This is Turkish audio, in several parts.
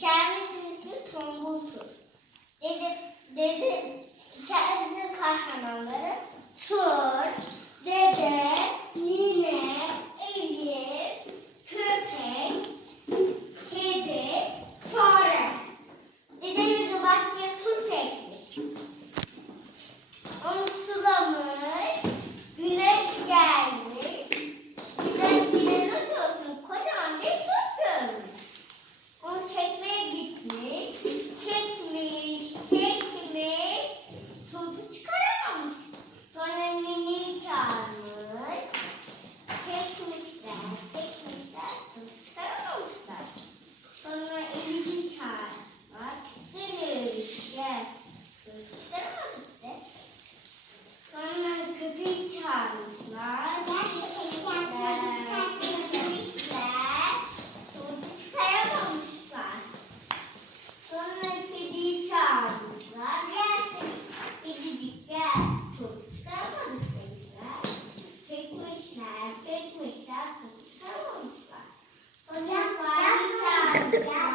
Hikayemizin ismi Tombultur. Dede, dede, hikayemizin kahramanları Dede,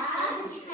tarde.